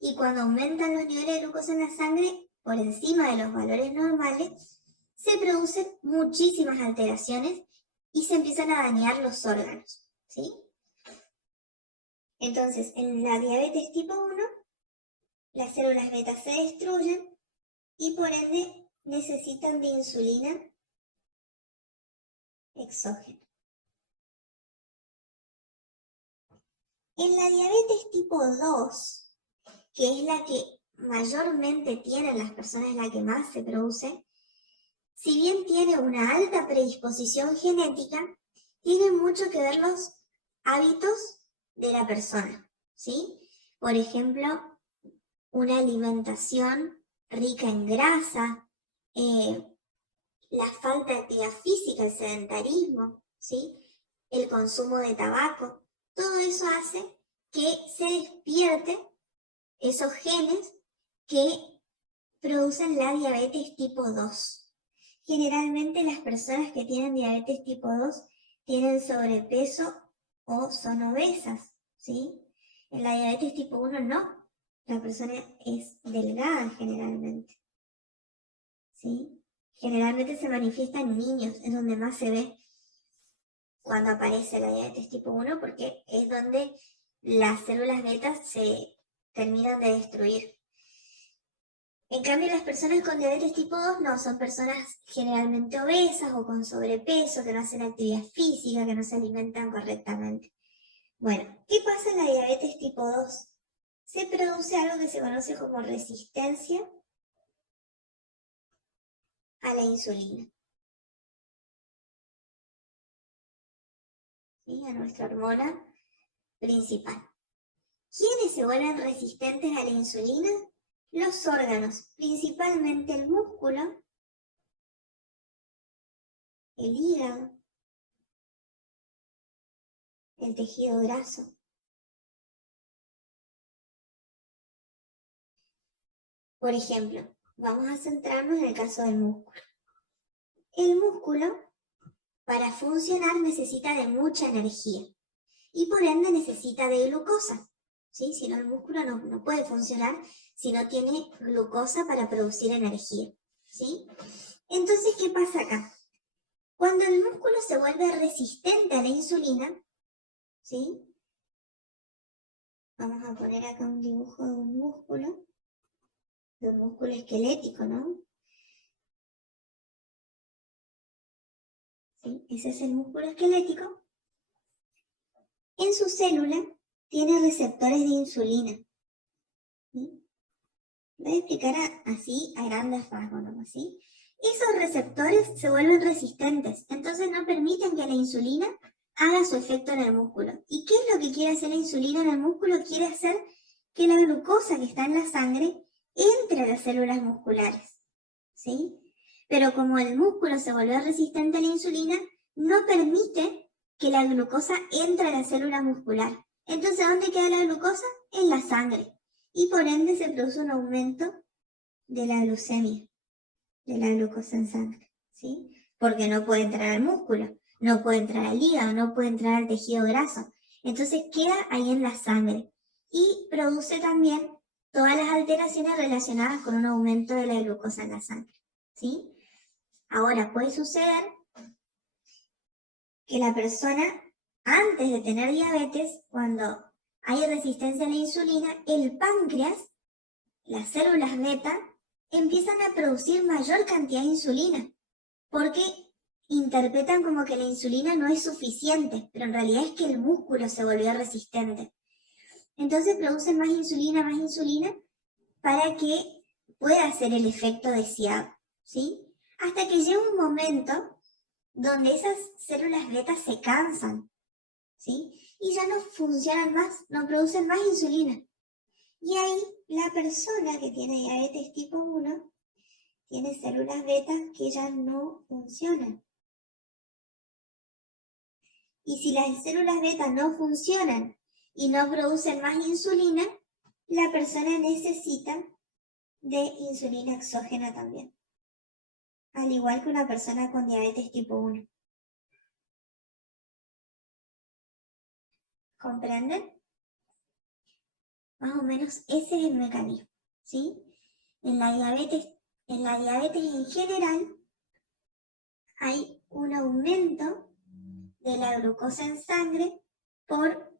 y cuando aumentan los niveles de glucosa en la sangre por encima de los valores normales, se producen muchísimas alteraciones y se empiezan a dañar los órganos, ¿sí? Entonces, en la diabetes tipo 1, las células beta se destruyen y por ende necesitan de insulina exógena. En la diabetes tipo 2, que es la que mayormente tienen las personas, la que más se produce, si bien tiene una alta predisposición genética, tiene mucho que ver los hábitos de la persona, ¿sí? Por ejemplo, una alimentación rica en grasa, la falta de actividad física, el sedentarismo, ¿sí? El consumo de tabaco, todo eso hace que se despierte esos genes que producen la diabetes tipo 2. Generalmente las personas que tienen diabetes tipo 2 tienen sobrepeso o son obesas, ¿sí? En la diabetes tipo 1 no, la persona es delgada generalmente, ¿sí? Generalmente se manifiesta en niños, es donde más se ve cuando aparece la diabetes tipo 1 porque es donde las células betas se terminan de destruir. En cambio, las personas con diabetes tipo 2 no, son personas generalmente obesas o con sobrepeso, que no hacen actividad física, que no se alimentan correctamente. Bueno, ¿qué pasa en la diabetes tipo 2? Se produce algo que se conoce como resistencia a la insulina, ¿sí? A nuestra hormona principal. ¿Quiénes se vuelven resistentes a la insulina? Los órganos, principalmente el músculo, el hígado, el tejido graso. Por ejemplo, vamos a centrarnos en el caso del músculo. El músculo, para funcionar, necesita de mucha energía y por ende necesita de glucosa, ¿sí? Si no, el músculo no puede funcionar si no tiene glucosa para producir energía, ¿sí? Entonces, ¿qué pasa acá? Cuando el músculo se vuelve resistente a la insulina, ¿sí? Vamos a poner acá un dibujo de un músculo esquelético, ¿no? ¿Sí? Ese es el músculo esquelético. En su célula tiene receptores de insulina. ¿Sí? Voy a explicar así a grandes rasgos, ¿no? ¿Sí? Esos receptores se vuelven resistentes, entonces no permiten que la insulina haga su efecto en el músculo. ¿Y qué es lo que quiere hacer la insulina en el músculo? Quiere hacer que la glucosa que está en la sangre entre a las células musculares, ¿sí? Pero como el músculo se vuelve resistente a la insulina, no permite que la glucosa entre a la célula muscular. Entonces, ¿dónde queda la glucosa? En la sangre. Y por ende se produce un aumento de la glucemia, de la glucosa en sangre, ¿sí? Porque no puede entrar al músculo, no puede entrar al hígado, no puede entrar al tejido graso. Entonces queda ahí en la sangre y produce también todas las alteraciones relacionadas con un aumento de la glucosa en la sangre, ¿sí? Ahora, puede suceder que la persona, antes de tener diabetes, cuando hay resistencia a la insulina, el páncreas, las células beta, empiezan a producir mayor cantidad de insulina, porque interpretan como que la insulina no es suficiente, pero en realidad es que el músculo se volvió resistente. Entonces producen más insulina para que pueda hacer el efecto deseado, ¿sí? Hasta que llega un momento donde esas células beta se cansan, ¿sí? Y ya no funcionan más, no producen más insulina. Y ahí la persona que tiene diabetes tipo 1 tiene células beta que ya no funcionan. Y si las células beta no funcionan y no producen más insulina, la persona necesita de insulina exógena también. Al igual que una persona con diabetes tipo 1. ¿Comprenden? Más o menos ese es el mecanismo, ¿sí? En la diabetes en general hay un aumento de la glucosa en sangre por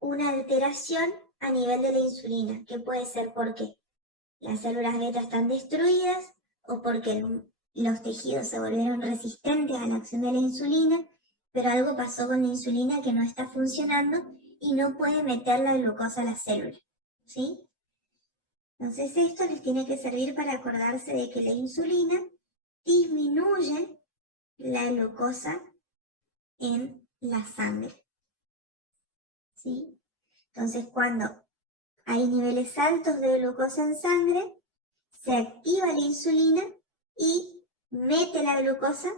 una alteración a nivel de la insulina, que puede ser porque las células beta están destruidas o porque los tejidos se volvieron resistentes a la acción de la insulina, pero algo pasó con la insulina que no está funcionando y no puede meter la glucosa a la célula, ¿sí? Entonces esto les tiene que servir para acordarse de que la insulina disminuye la glucosa en la sangre, ¿sí? Entonces cuando hay niveles altos de glucosa en sangre, se activa la insulina y mete la glucosa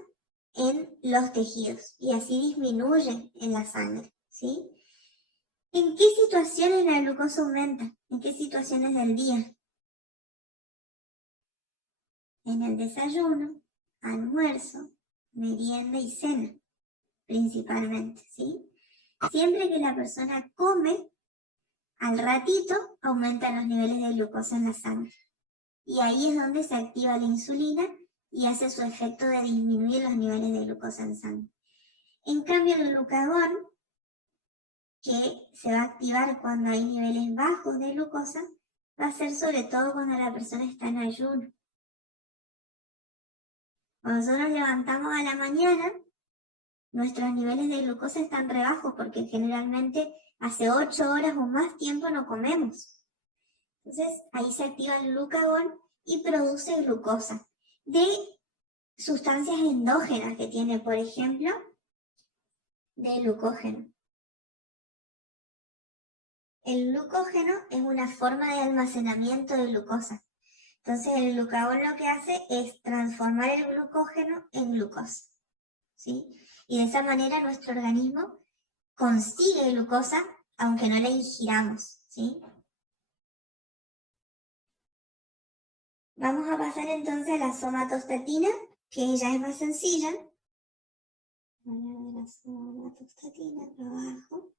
en los tejidos y así disminuye en la sangre, ¿sí? ¿En qué situaciones la glucosa aumenta? ¿En qué situaciones del día? En el desayuno, almuerzo, merienda y cena, principalmente, ¿sí? Siempre que la persona come, al ratito aumentan los niveles de glucosa en la sangre. Y ahí es donde se activa la insulina y hace su efecto de disminuir los niveles de glucosa en sangre. En cambio, el glucagón, que se va a activar cuando hay niveles bajos de glucosa, va a ser sobre todo cuando la persona está en ayuno. Cuando nosotros levantamos a la mañana, nuestros niveles de glucosa están re bajos porque generalmente hace 8 horas o más tiempo no comemos. Entonces ahí se activa el glucagón y produce glucosa de sustancias endógenas que tiene, por ejemplo, de glucógeno. El glucógeno es una forma de almacenamiento de glucosa. Entonces el glucagón lo que hace es transformar el glucógeno en glucosa, ¿sí? Y de esa manera nuestro organismo consigue glucosa aunque no la ingiramos, ¿sí? Vamos a pasar entonces a la somatostatina, que ya es más sencilla. Voy a ver la somatostatina acá abajo.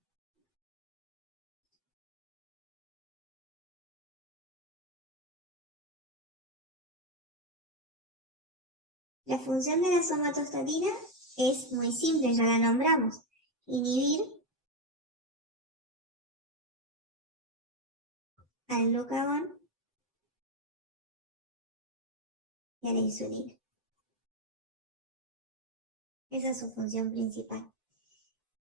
La función de la somatostatina es muy simple, ya la nombramos. Inhibir al glucagón y a la insulina. Esa es su función principal.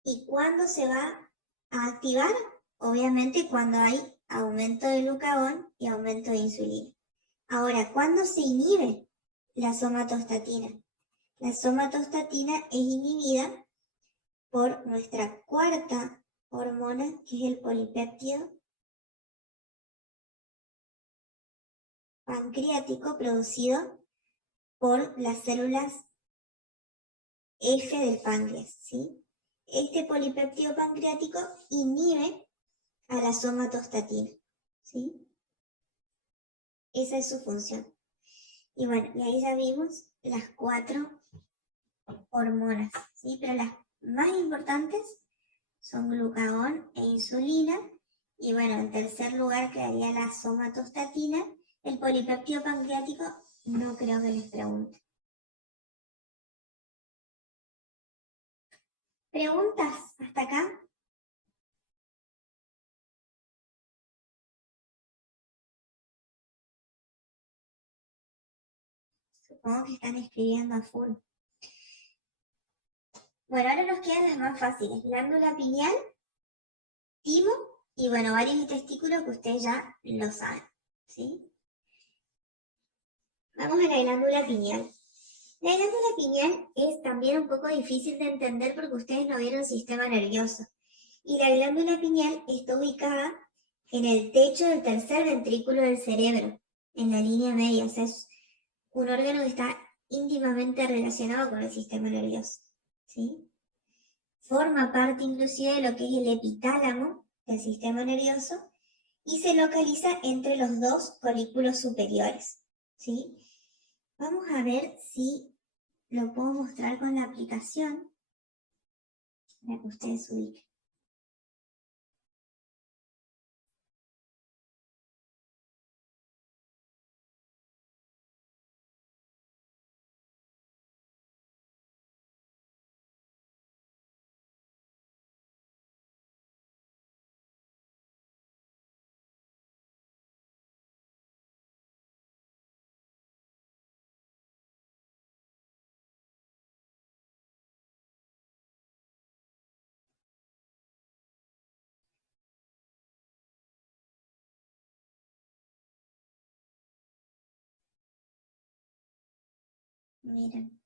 ¿Y cuándo se va a activar? Obviamente cuando hay aumento de glucagón y aumento de insulina. Ahora, ¿cuándo se inhibe la somatostatina? La somatostatina es inhibida por nuestra cuarta hormona, que es el polipéptido pancreático producido por las células F del páncreas, ¿sí? Este polipéptido pancreático inhibe a la somatostatina, ¿sí? Esa es su función. Y bueno, y ahí ya vimos las 4 hormonas, ¿sí? Pero las más importantes son glucagón e insulina. Y bueno, en tercer lugar quedaría la somatostatina. El polipéptido pancreático no creo que les pregunte. ¿Preguntas hasta acá? Supongo que están escribiendo a full. Bueno, ahora nos quedan las más fáciles. Glándula pineal, timo y bueno, varios testículos que ustedes ya lo saben, ¿sí? Vamos a la glándula pineal. La glándula pineal es también un poco difícil de entender porque ustedes no vieron sistema nervioso. Y la glándula pineal está ubicada en el techo del tercer ventrículo del cerebro, en la línea media. O sea, es un órgano que está íntimamente relacionado con el sistema nervioso, ¿sí? Forma parte inclusive de lo que es el epitálamo del sistema nervioso y se localiza entre los dos folículos superiores, ¿sí? Vamos a ver si lo puedo mostrar con la aplicación para que ustedes ubiquen. Miren.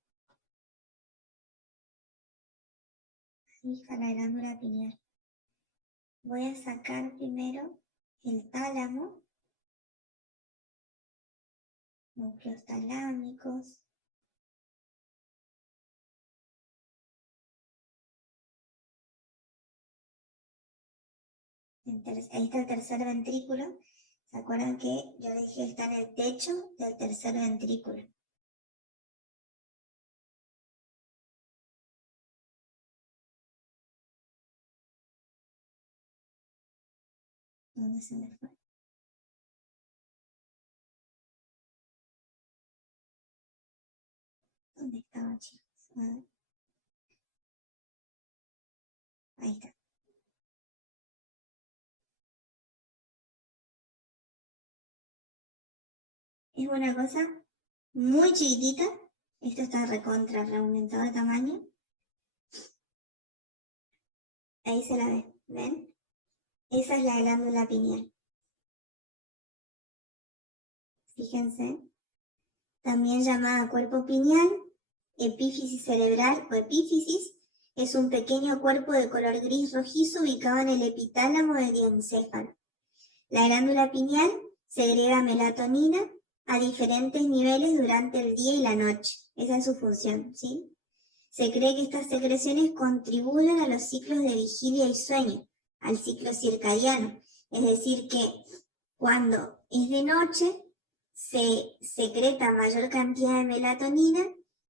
Ahí está la glándula pineal. Voy a sacar primero el tálamo, núcleos talámicos. Ahí está el tercer ventrículo. ¿Se acuerdan que yo dije que está en el techo del tercer ventrículo? ¿Dónde se me fue? ¿Dónde estaba, chicos? A ver. Ahí está. Es una cosa muy chiquitita. Esto está recontra reaumentado de tamaño. Ahí se la ve, ¿ven? Esa es la glándula pineal. Fíjense. También llamada cuerpo pineal, epífisis cerebral o epífisis, es un pequeño cuerpo de color gris rojizo ubicado en el epitálamo del diencéfalo. La glándula pineal segrega melatonina a diferentes niveles durante el día y la noche. Esa es su función, ¿sí? Se cree que estas secreciones contribuyen a los ciclos de vigilia y sueño, al ciclo circadiano. Es decir, que cuando es de noche se secreta mayor cantidad de melatonina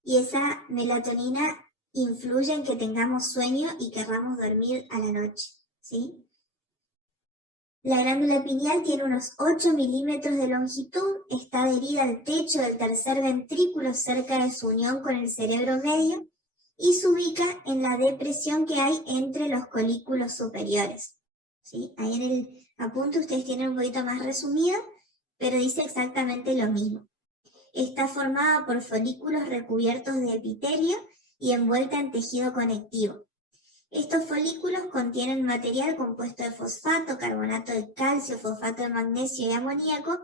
y esa melatonina influye en que tengamos sueño y querramos dormir a la noche, ¿sí? La glándula pineal tiene unos 8 milímetros de longitud, está adherida al techo del tercer ventrículo cerca de su unión con el cerebro medio y se ubica en la depresión que hay entre los colículos superiores, ¿sí? Ahí en el apunte ustedes tienen un poquito más resumida, pero dice exactamente lo mismo. Está formada por folículos recubiertos de epitelio y envuelta en tejido conectivo. Estos folículos contienen material compuesto de fosfato, carbonato de calcio, fosfato de magnesio y amoníaco,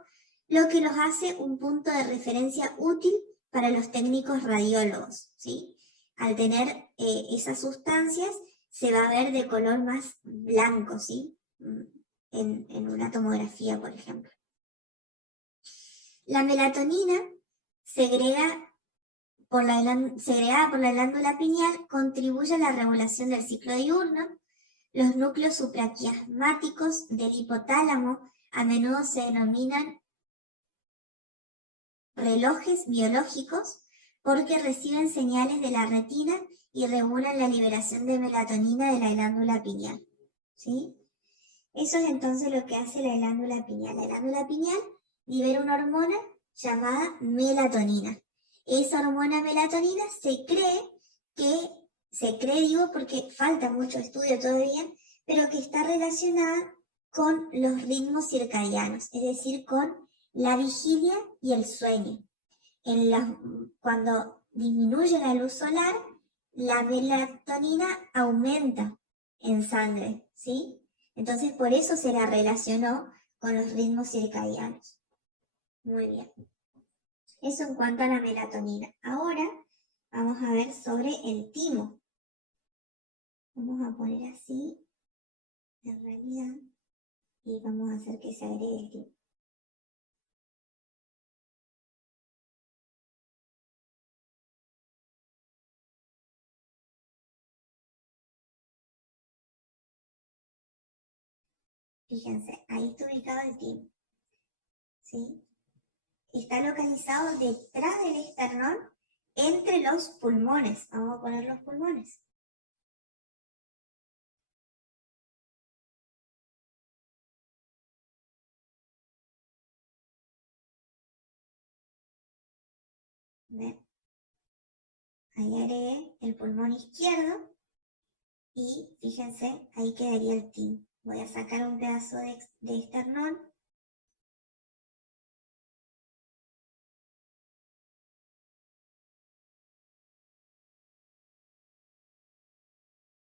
lo que los hace un punto de referencia útil para los técnicos radiólogos, ¿sí? Al tener esas sustancias se va a ver de color más blanco, ¿sí? En una tomografía, por ejemplo. La melatonina segregada por la glándula pineal contribuye a la regulación del ciclo diurno. Los núcleos supraquiasmáticos del hipotálamo a menudo se denominan relojes biológicos porque reciben señales de la retina y regulan la liberación de melatonina de la glándula pineal, ¿sí? Eso es entonces lo que hace la glándula pineal. La glándula pineal libera una hormona llamada melatonina. Esa hormona melatonina se cree, digo porque falta mucho estudio todavía, pero que está relacionada con los ritmos circadianos, es decir, con la vigilia y el sueño. Cuando disminuye la luz solar, la melatonina aumenta en sangre, ¿sí? Entonces por eso se la relacionó con los ritmos circadianos. Muy bien. Eso en cuanto a la melatonina. Ahora vamos a ver sobre el timo. Vamos a poner así, en realidad, y vamos a hacer que se agregue el timo. Fíjense, ahí está ubicado el timo, ¿sí? Está localizado detrás del esternón, entre los pulmones. Vamos a poner los pulmones. ¿Ven? Ahí agregué el pulmón izquierdo y fíjense, ahí quedaría el timo. Voy a sacar un pedazo de esternón.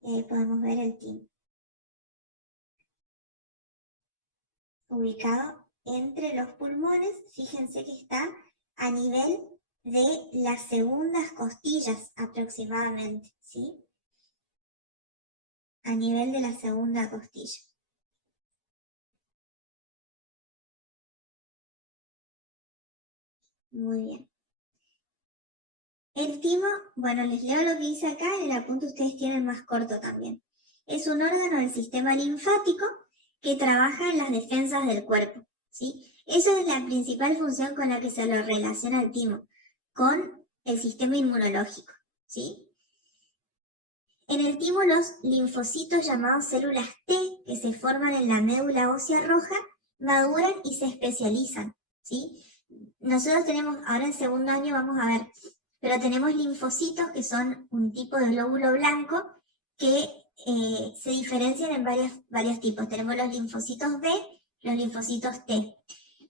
Y ahí podemos ver el timo. Ubicado entre los pulmones, fíjense que está a nivel de las segundas costillas aproximadamente, ¿sí? A nivel de la segunda costilla. Muy bien. El timo, bueno, les leo lo que dice acá, el apunte ustedes tienen más corto también. Es un órgano del sistema linfático que trabaja en las defensas del cuerpo, ¿sí? Esa es la principal función con la que se lo relaciona el timo, con el sistema inmunológico, ¿sí? En el timo los linfocitos llamados células T, que se forman en la médula ósea roja, maduran y se especializan, ¿sí? Nosotros tenemos, ahora en segundo año vamos a ver, pero tenemos linfocitos que son un tipo de glóbulo blanco que se diferencian en varios tipos. Tenemos los linfocitos B, los linfocitos T.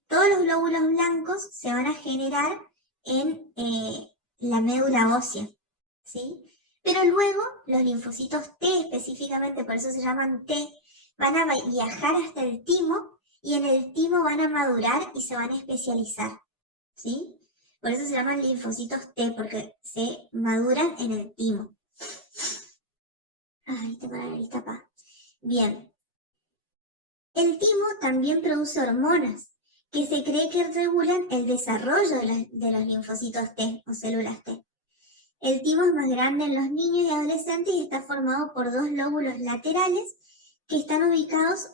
Todos los glóbulos blancos se van a generar en la médula ósea, ¿sí? Pero luego los linfocitos T específicamente, por eso se llaman T, van a viajar hasta el timo y en el timo van a madurar y se van a especializar, ¿sí? Por eso se llaman linfocitos T, porque se maduran en el timo. Ay, tengo la nariz tapada. Bien. El timo también produce hormonas que se cree que regulan el desarrollo de los linfocitos T o células T. El timo es más grande en los niños y adolescentes y está formado por dos lóbulos laterales que están ubicados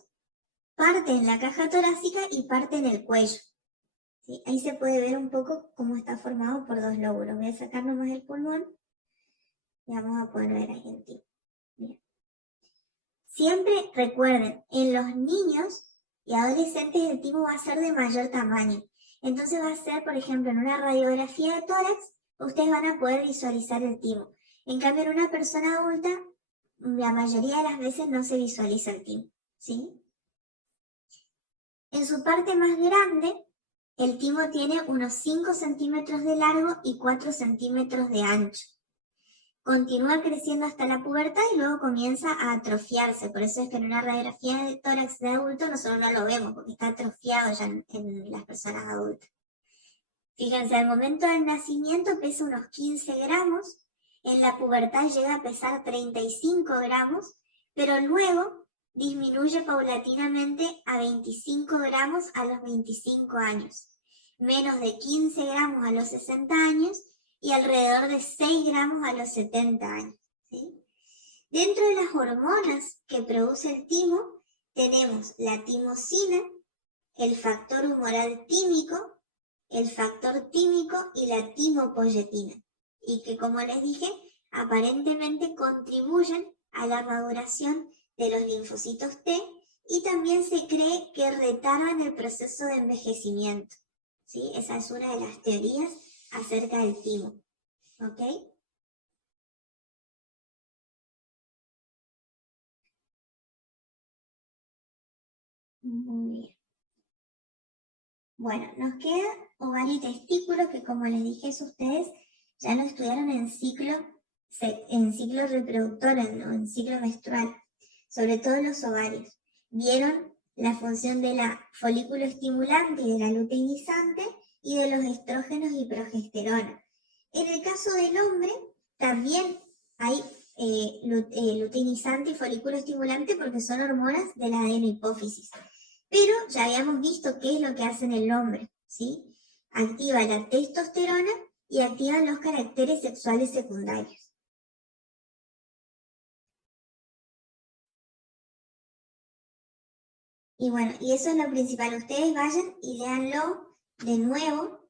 parte en la caja torácica y parte en el cuello. ¿Sí? Ahí se puede ver un poco cómo está formado por dos lóbulos. Voy a sacar nomás el pulmón y vamos a poder ver ahí el timo. Bien. Siempre recuerden, en los niños y adolescentes el timo va a ser de mayor tamaño. Entonces va a ser, por ejemplo, en una radiografía de tórax, ustedes van a poder visualizar el timo. En cambio, en una persona adulta, la mayoría de las veces no se visualiza el timo, ¿sí? En su parte más grande, el timo tiene unos 5 centímetros de largo y 4 centímetros de ancho. Continúa creciendo hasta la pubertad y luego comienza a atrofiarse. Por eso es que en una radiografía de tórax de adulto nosotros no lo vemos, porque está atrofiado ya en las personas adultas. Fíjense, al momento del nacimiento pesa unos 15 gramos, en la pubertad llega a pesar 35 gramos, pero luego disminuye paulatinamente a 25 gramos a los 25 años, menos de 15 gramos a los 60 años y alrededor de 6 gramos a los 70 años, ¿sí? Dentro de las hormonas que produce el timo, tenemos la timosina, el factor humoral tímico, el factor tímico y la timopoyetina, y que, como les dije, aparentemente contribuyen a la maduración de los linfocitos T y también se cree que retardan el proceso de envejecimiento, ¿sí? Esa es una de las teorías acerca del timo, ¿ok? Muy bien. Bueno, nos queda ovario y testículo, que como les dije a ustedes, ya lo estudiaron en ciclo reproductor, en ciclo menstrual, sobre todo los ovarios. Vieron la función de la folículo estimulante y de la luteinizante y de los estrógenos y progesterona. En el caso del hombre, también hay luteinizante y folículo estimulante porque son hormonas de la adenohipófisis. Pero ya habíamos visto qué es lo que hace en el hombre, ¿sí? Activa la testosterona y activa los caracteres sexuales secundarios. Y bueno, y eso es lo principal. Ustedes vayan y léanlo de nuevo.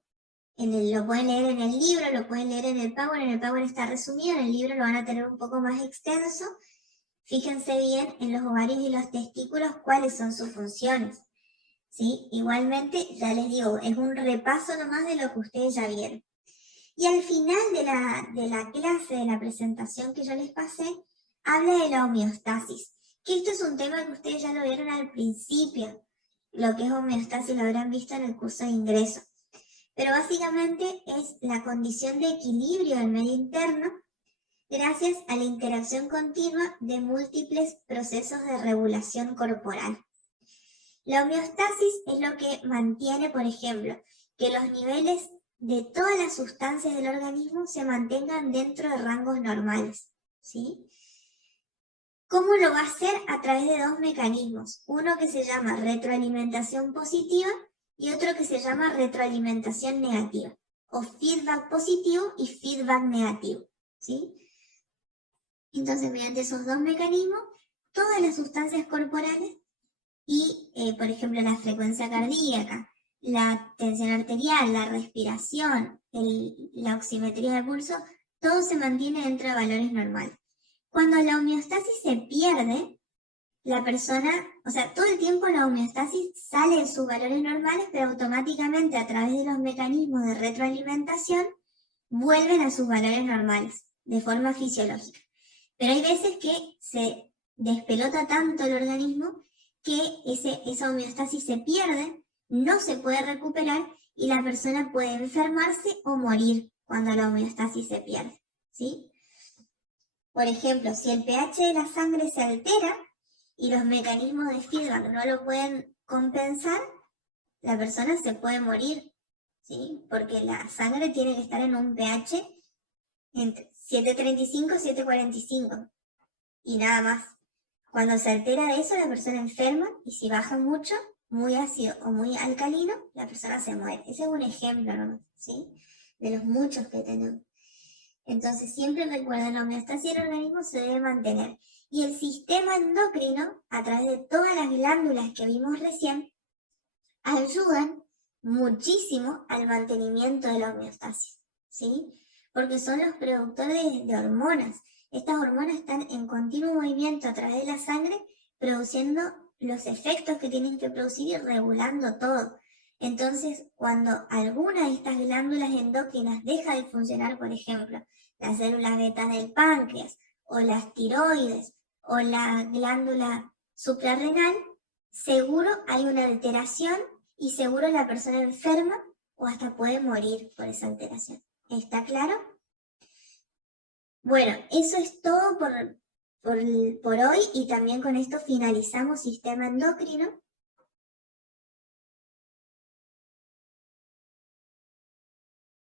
Lo pueden leer en el libro, lo pueden leer en el PowerPoint está resumido, en el libro lo van a tener un poco más extenso. Fíjense bien en los ovarios y los testículos cuáles son sus funciones. ¿Sí? Igualmente, ya les digo, es un repaso nomás de lo que ustedes ya vieron. Y al final de la clase, de la presentación que yo les pasé, habla de la homeostasis, que esto es un tema que ustedes ya lo vieron al principio. Lo que es homeostasis lo habrán visto en el curso de ingreso. Pero básicamente es la condición de equilibrio del medio interno gracias a la interacción continua de múltiples procesos de regulación corporal. La homeostasis es lo que mantiene, por ejemplo, que los niveles de todas las sustancias del organismo se mantengan dentro de rangos normales, ¿sí? ¿Cómo lo va a hacer? A través de dos mecanismos, uno que se llama retroalimentación positiva y otro que se llama retroalimentación negativa, o feedback positivo y feedback negativo, ¿sí? Entonces, mediante esos dos mecanismos, todas las sustancias corporales y, por ejemplo, la frecuencia cardíaca, la tensión arterial, la respiración, la oximetría de pulso, todo se mantiene dentro de valores normales. Cuando la homeostasis se pierde, la persona, o sea, todo el tiempo la homeostasis sale de sus valores normales, pero automáticamente a través de los mecanismos de retroalimentación vuelven a sus valores normales, de forma fisiológica. Pero hay veces que se despelota tanto el organismo que esa homeostasis se pierde, no se puede recuperar y la persona puede enfermarse o morir cuando la homeostasis se pierde, ¿sí? Por ejemplo, si el pH de la sangre se altera y los mecanismos de feedback no lo pueden compensar, la persona se puede morir, ¿sí? Porque la sangre tiene que estar en un pH entre 7.35 y 7.45 y nada más. Cuando se altera de eso, la persona enferma y si baja mucho, muy ácido o muy alcalino, la persona se muere. Ese es un ejemplo, ¿no? ¿Sí? De los muchos que tenemos. Entonces, siempre recuerden, la homeostasis del organismo se debe mantener. Y el sistema endocrino, a través de todas las glándulas que vimos recién, ayudan muchísimo al mantenimiento de la homeostasis, ¿sí? Porque son los productores de hormonas. Estas hormonas están en continuo movimiento a través de la sangre, produciendo los efectos que tienen que producir y regulando todo. Entonces, cuando alguna de estas glándulas endocrinas deja de funcionar, por ejemplo, las células beta del páncreas, o las tiroides, o la glándula suprarrenal, seguro hay una alteración y seguro la persona enferma o hasta puede morir por esa alteración. ¿Está claro? Bueno, eso es todo por hoy y también con esto finalizamos sistema endocrino.